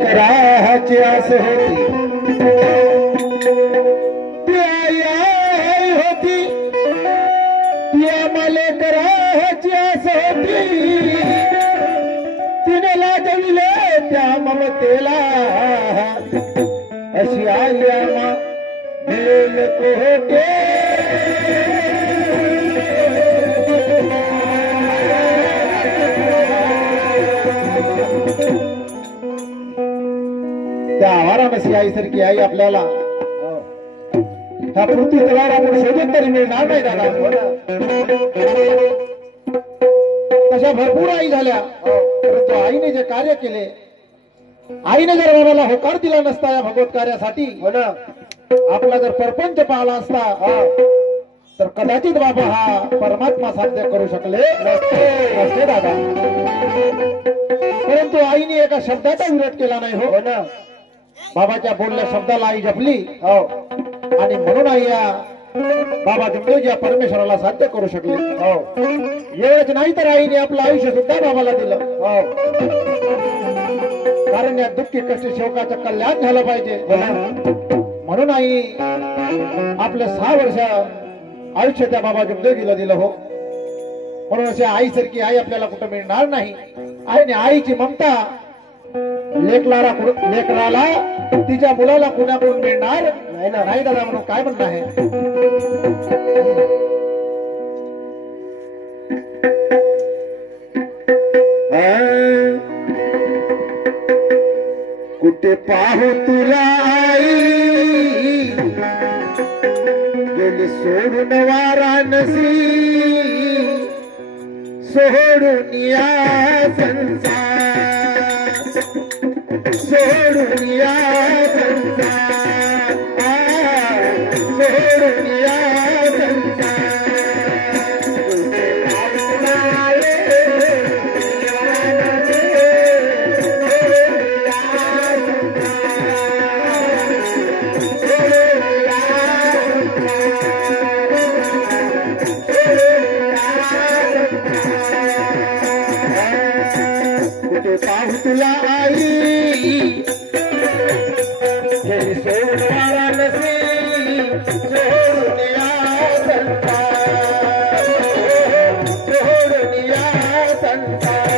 कराची आस होती ती आई होती ती आम्हाला कराची आस होती तिने लाजविले त्या ममतेला अशी आई आम्हा मिळेल कोटे त्या आवारामसी आईसारखी आई आपल्याला ह्या पृथ्वी तलावर आपण शोधून तरी मिळणार नाही दादा. तशा भरपूर आई झाल्या परंतु आईने जे कार्य केले आईने जर बाबाला होकार दिला नसता या भगवत कार्यासाठी आपला जर परपंच पाहला असता तर कदाचित बाबा हा परमात्मा साध्य करू शकले नसते दादा. परंतु आईने एका शब्दाचा विरोध केला नाही हो ना. बाबाच्या बोलल्या शब्दाला आई जपली आणि म्हणून आई या बाबा जमदेवजी या परमेश्वराला साध्य करू शकले. एवढंच नाही तर आईने आपलं आयुष्य सुद्धा बाबाला दिलं कारण या दुःखी कष्टी सेवकाचं कल्याण झालं पाहिजे म्हणून आई आपलं 6 वर्ष आयुष्य त्या बाबा जमदेवजीला दिलं हो. म्हणून असे आईसारखी आई आपल्याला कुठं मिळणार नाही. आईने आईची ममता लेकराला तिच्या मुलाला कुणाकडून मिळणार नाही ना. नाही दादा म्हणून काय म्हणणं आहे. कुठे पाहू तुला आई गेली सोडून वाराणसी सोडून या संसार सोडून या संसार सोडून या संसार पाहू तुला आई सोडून वाराणसी सोडून या संसार सोडून या संसार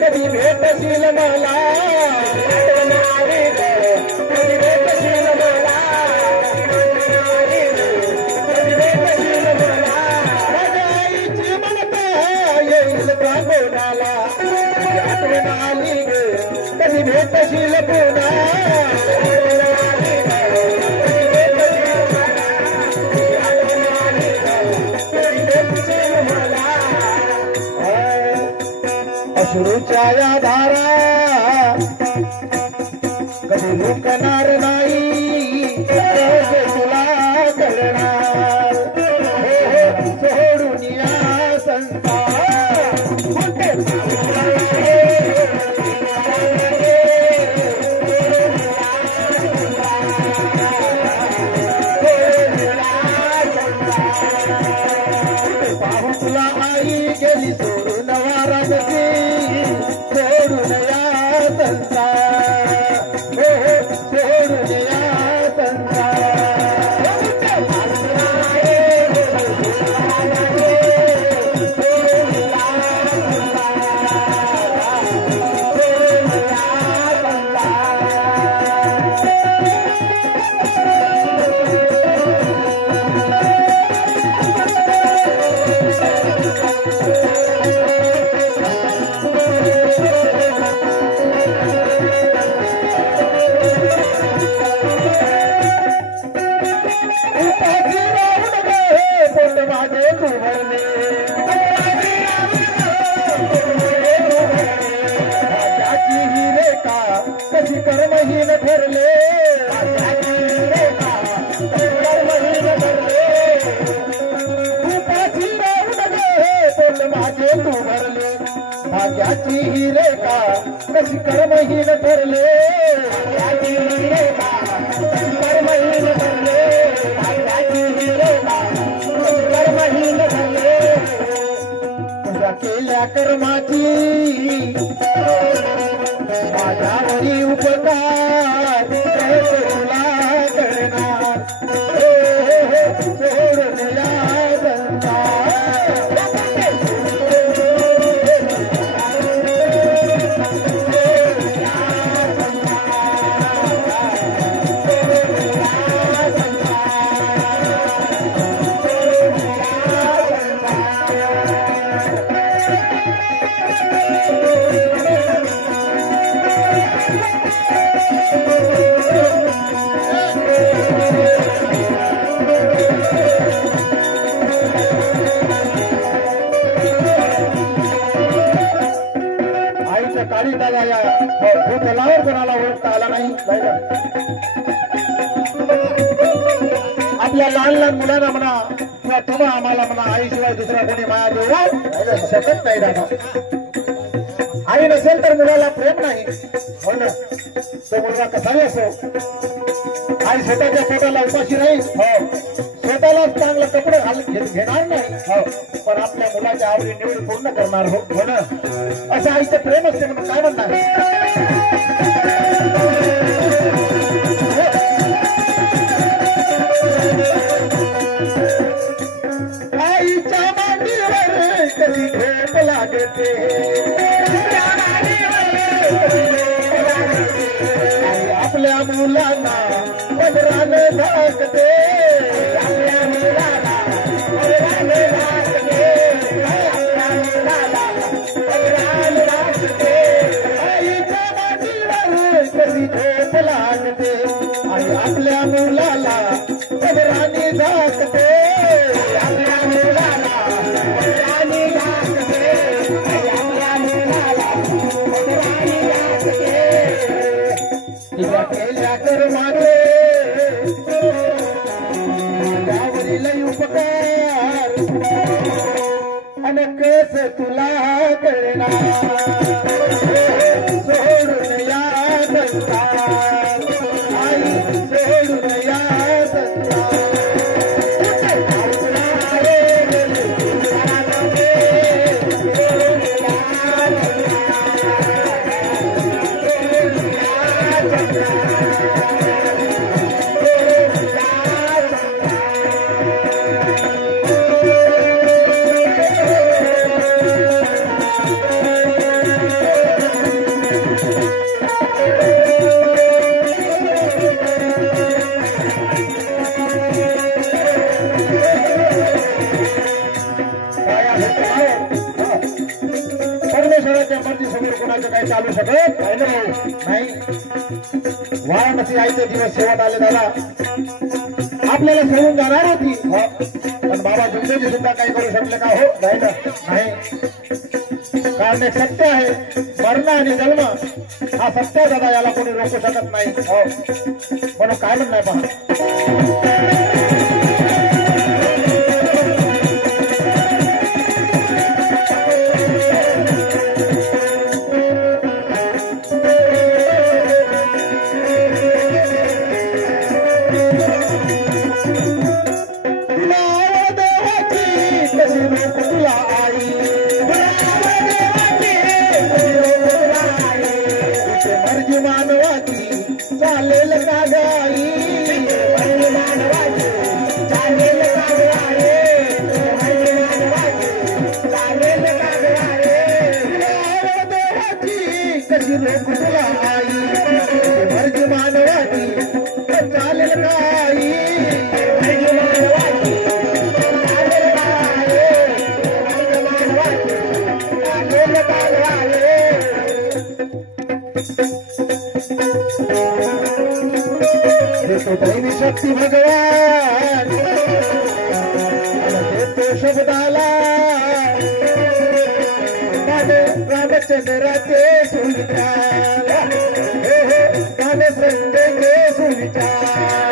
कधी भेटशील मला कधी भेटशील मला कधी भेटशील मला माझ्या आईची ममता येईल का कोणाला आठवण आली ग कधी भेटशील पुन्हा अश्रूच्या या धारा कधी लुकणार नाही तुला करणार सोडून या संसार पाहू तुला आई गेली सोडून वाराणसी सोडून या संसार सोडून कशी कर्महीन ठरले कर्महीन ठरले कर्महीन ठरले तुझ्या केल्या कर्माची माझ्यावरी उपकार कैसे तुला करणार सोडून या संसार काळी दादा या भूतलावर कोणाला ओळखता आला नाही आपल्या लहान लहान मुलांना म्हणा किंवा तुम्हा आम्हाला म्हणा आईशिवाय दुसरा कोणी माया देऊ शकत नाही दादा आई नसेल तर मुलाला प्रेम नाही हो ना तो मुलगा कसाही असो आई स्वतःच्या पोटाला उपाशी राहील हो स्वतःलाच चांगलं कपडे घालून घेणार नाही हो पण आपल्या मुलाच्या आवडी निवडी पूर्ण करणार हो ना असं आईचं प्रेम असते म्हणून काय म्हणणार आईच्या मांडीवर कधी झोप लागते आपल्या मुलांना पदराने झाकते आपल्या मुलाला पदराने झाकते आपल्या मुलाला पदराने झाकते आईच्या मांडीवर कधी झोप लागते आणि आपल्या मुलाला पदराने झाकते आपल्या मुलाला पदराने झाकते आपल्या मुलाला पदराने झाकते तुझ्या केल्या कर्माचे त्यावरील उपकार आणि कस तुला करणार सोडून या संसार आई सोडून या संसार परमेश्वराच्या मर्जीसमोर कोणाचं काही चालू शकत नाही वाराणसी आईचे दिवस शेवट आले दादा आपल्याला सोडून जाणार होती पण बाबा दुर्देवी सुद्धा काही करू शकले का हो नाही ना नाही कारण एक सत्य आहे मरण आणि जन्म हा सत्य दादा याला कोणी रोखू शकत नाही हो म्हणून काय म्हणणं पहा चालेल का गाई चालेल का गाई चालेल का गाई देवाची कशी लोक तुला आई मर्जी मानवाची चालेल गाई देतो दैवी शक्ती भगवान देतो शब्दाला माझे रामचंद्राचे सुविचार माझे संत सुविचार